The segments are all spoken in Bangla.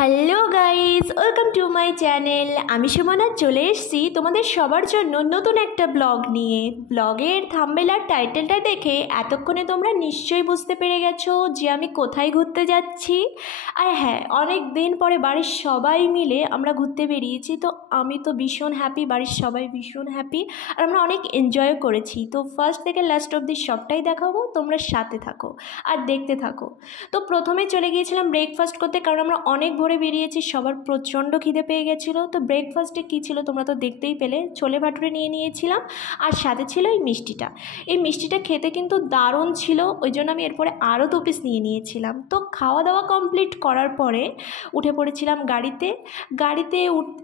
Hello guys, welcome to my channel. আমি সুমনা চলে এসেছি তোমাদের সবার জন্য নতুন একটা ব্লগ নিয়ে। ব্লগের থাম্বনেল আর টাইটেলটা দেখে এতক্ষণে তোমরা নিশ্চয়ই বুঝতে পেরে গেছো যে আমি কোথায় ঘুরতে যাচ্ছি। আর হ্যাঁ, অনেক দিন পরে বাড়ির সবাই মিলে আমরা ঘুরতে বেরিয়েছি। তো আমি তো ভীষণ হ্যাপি, বাড়ির সবাই ভীষণ হ্যাপি, আর আমরা অনেক এনজয় করেছি। তো ফার্স্ট থেকে লাস্ট অবধি সবটাই দেখাবো, তোমরা সাথে থাকো আর দেখতে থাকো। তো প্রথমে চলে গিয়েছিলাম ব্রেকফাস্ট করতে, কারণ আমরা অনেক ভোরে বেরিয়েছি, সবার প্রচণ্ড খিদে পেয়ে গেছিলো। তো ব্রেকফাস্টে কী ছিল তোমরা তো দেখতেই পেলে, ছোলে ভাটুরে নিয়ে নিয়েছিলাম আর সাথে ছিল এই মিষ্টিটা। এই মিষ্টিটা খেতে কিন্তু দারুণ ছিল, ওই জন্য আমি এরপরে আরও 2 পিস নিয়ে নিয়েছিলাম। তো খাওয়া দাওয়া কমপ্লিট করার পরে উঠে পড়েছিলাম গাড়িতে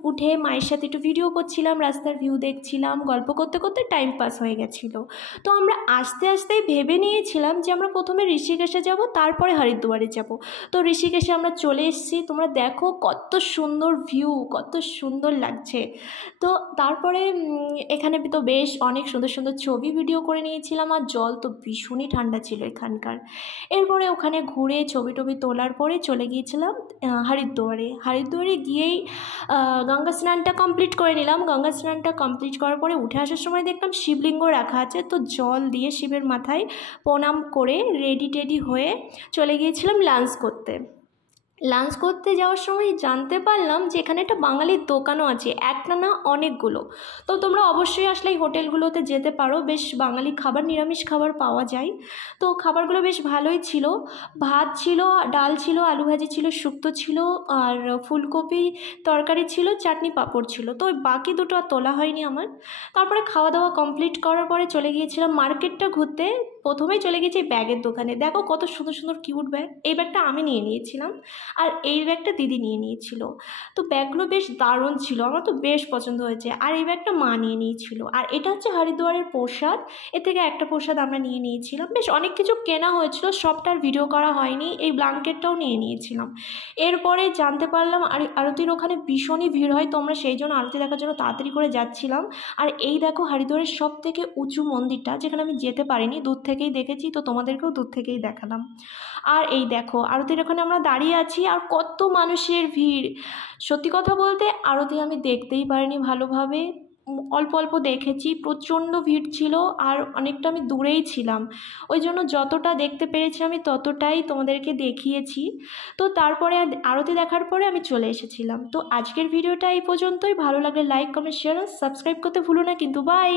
উঠে মায়ের সাথে একটু ভিডিও করছিলাম, রাস্তার ভিউ দেখছিলাম, গল্প করতে করতে টাইম পাস হয়ে গেছিলো। তো আমরা আস্তে আস্তেই ভেবে নিয়েছিলাম যে আমরা প্রথমে ঋষিকেশে যাব, তারপরে হরিদ্বারে যাব। তো ঋষিকেশে আমরা চলে এসেছি, তোমরা দেখো কত সুন্দর ভিউ, কত সুন্দর লাগছে। তো তারপরে এখানে তো বেশ অনেক সুন্দর সুন্দর ছবি ভিডিও করে নিয়েছিলাম, আর জল তো ভীষণই ঠান্ডা ছিল এখানকার। এরপরে ওখানে ঘুরে ছবি টবি তোলার পরে চলে গিয়েছিলাম হরিদ্বারে গিয়েই গঙ্গা স্নানটা কমপ্লিট করে নিলাম। গঙ্গা স্নানটা কমপ্লিট করার পরে উঠে আসার সময় দেখলাম শিবলিঙ্গ রাখা আছে, তো জল দিয়ে শিবের মাথায় প্রণাম করে রেডি হয়ে চলে গিয়েছিলাম লাঞ্চ করতে যাওয়ার সময় জানতে পারলাম যে এখানে একটা বাঙালির দোকানও আছে, একটা না অনেকগুলো। তো তোমরা অবশ্যই আসলে এই হোটেলগুলোতে যেতে পারো, বেশ বাঙালি খাবার, নিরামিষ খাবার পাওয়া যায়। তো খাবারগুলো বেশ ভালোই ছিল, ভাত ছিল, ডাল ছিল, আলু ভাজি ছিল, শুক্তো ছিল, আর ফুলকপি তরকারি ছিল, চাটনি পাঁপড় ছিল। তো ওই বাকি দুটো আর তোলা হয়নি আমার। তারপরে খাওয়া দাওয়া কমপ্লিট করার পরে চলে গিয়েছিলাম মার্কেটটা ঘুরতে। প্রথমেই চলে গেছি ব্যাগের দোকানে, দেখো কত সুন্দর সুন্দর কিউট ব্যাগ। এই ব্যাগটা আমি নিয়ে নিয়েছিলাম আর এই ব্যাগটা দিদি নিয়ে নিয়েছিল। তো ব্যাগগুলো বেশ দারুণ ছিল, আমার তো বেশ পছন্দ হয়েছে। আর এই ব্যাগটা মা নিয়ে নিয়েছিল। আর এটা হচ্ছে হরিদ্বারের প্রসাদ, এর থেকে একটা প্রসাদ আমরা নিয়ে নিয়েছিলাম। বেশ অনেক কিছু কেনা হয়েছিল, সবটার ভিডিও করা হয়নি। এই ব্ল্যাঙ্কেটটাও নিয়ে নিয়েছিলাম। এরপরে জানতে পারলাম আরতির ওখানে ভীষণই ভিড় হয়, তো আমরা সেই জন্য আরতি দেখার জন্য তাড়াতাড়ি করে যাচ্ছিলাম। আর এই দেখো হরিদ্বারের সব থেকে উঁচু মন্দিরটা, যেখানে আমি যেতে পারিনি, দূর থেকেই দেখেছি, তো তোমাদেরকেও দূর থেকেই দেখালাম। আর এই দেখো আরতির ওখানে আমরা দাঁড়িয়ে আছি, আর কত মানুষের ভিড়। সত্যি কথা বলতে আরতি আমি দেখতেই পারিনি ভালোভাবে, অল্প অল্প দেখেছি, প্রচণ্ড ভিড় ছিল, আর অনেকটা আমি দূরেই ছিলাম, ওই জন্য যতটা দেখতে পেরেছি আমি ততটাই তোমাদেরকে দেখিয়েছি। তো তারপরে আরতি দেখার পরে আমি চলে এসেছিলাম। তো আজকের ভিডিওটা এই পর্যন্তই। ভালো লাগলে লাইক, কমেন্ট, শেয়ার, সাবস্ক্রাইব করতে ভুলো না কিন্তু। বাই।